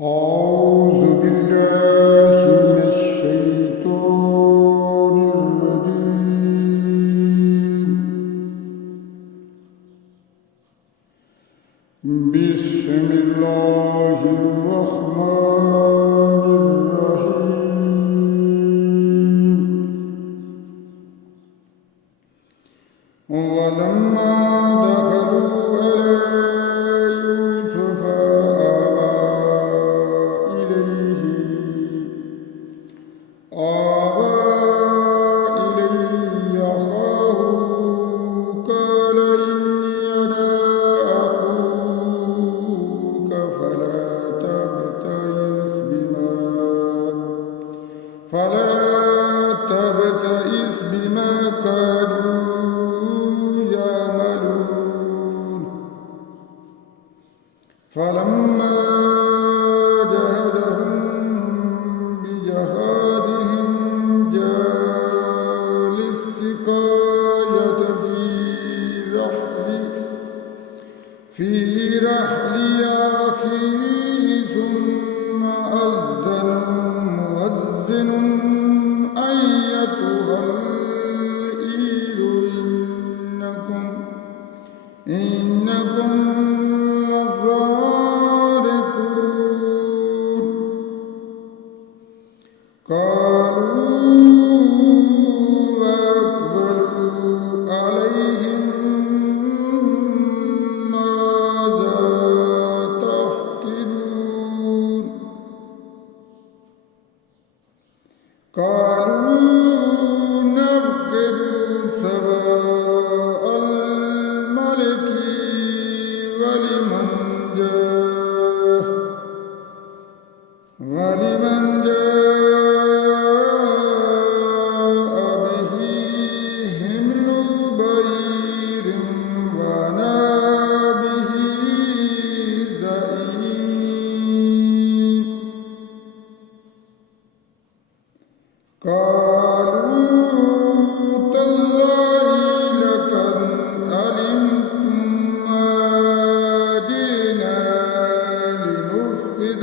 أعوذ بالله من الشيطان الرجيم. بسم الله الرحمن الرحيم. ولما دخلوا على يوسف آوى إليه أخاه قال إني أنا أخوك فلا تبتئس بما كانوا يعملون. فلما جهزهم بجهازهم جعل السقاية في رحل أخيه ثم أذن مؤذن أيتها العير إنكم لصادقون. قالوا وأقبلوا عليهم ماذا تفقدون. قالوا نفقد سبع الملك ولمن جاء به حمل بعير وأنا به زعيم. قالوا تالله لقد علمتم ما جئنا لنفسد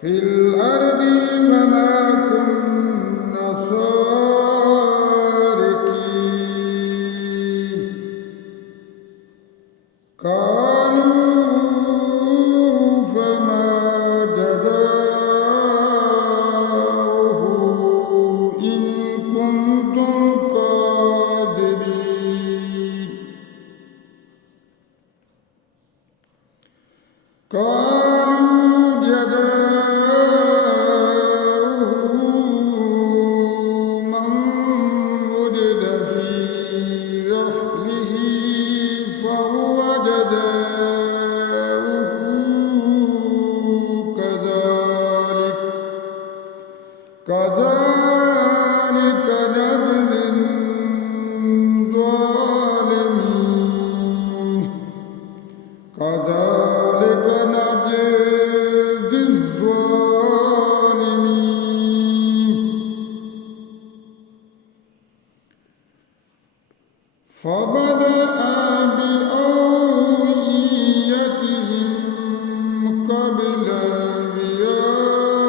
في الأرض وما كنا سارقين. قالوا فما جزاؤه إن كنتم كاذبين. قالوا جزاؤه من وجد في رحله فهو جزاؤه كذلك نجزي الظالمين. كذلك نجزي الظالمين. فبدأ بأوعيتهم قبل رعاء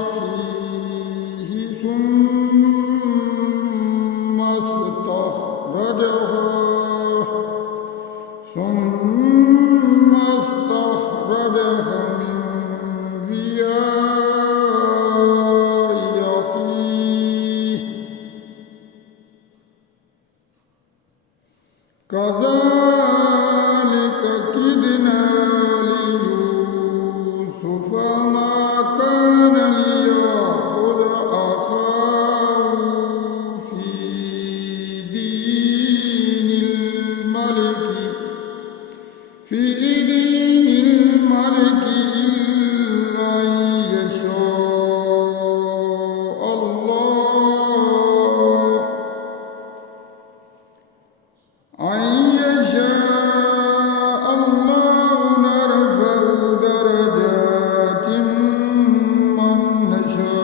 أخيه ثم استخرجها من رعاء أخيه. كذلك كدنا ليوسف ما كان ليأخذ أخاه في دين الملك إلا أن يشاء الله نرفع درجات من نشاء.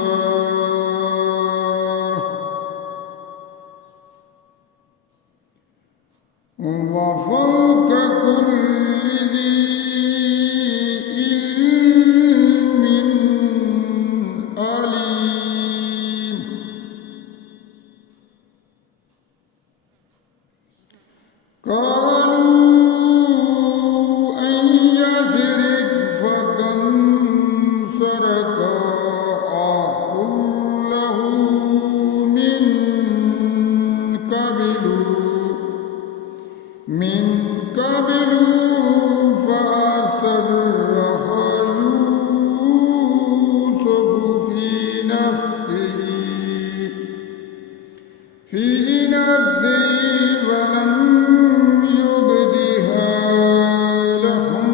وفوق كل ذي علم عليم قالوا إن يسرق فقد سرق أخ له من قبل فأسرها يوسف في نفسه ولم يبدها لهم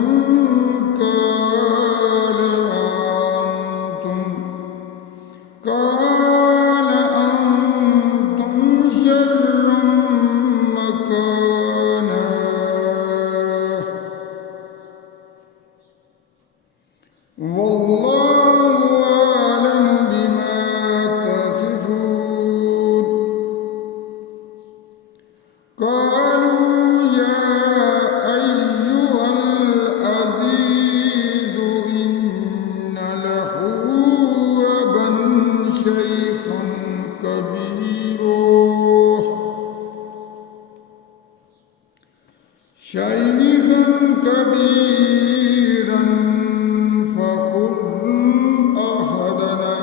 قال أنتم شر مكانا والله أعلم بما تصفون قالوا يا أيها العزيز إن له أبا شيخا كبيرا فخذ أحدنا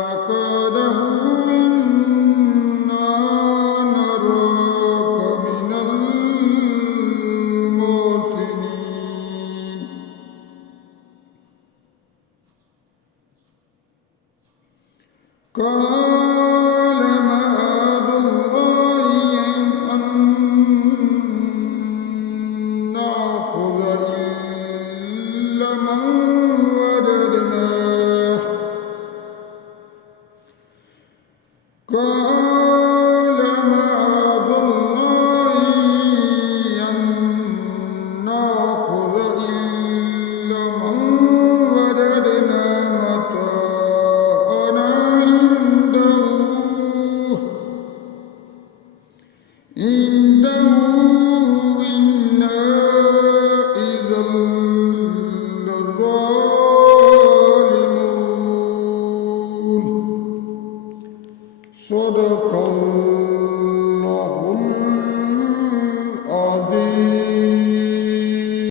مكانه إنا نراك من المحسنين قال معاذ الله أن نأخذ إلا من وجدناه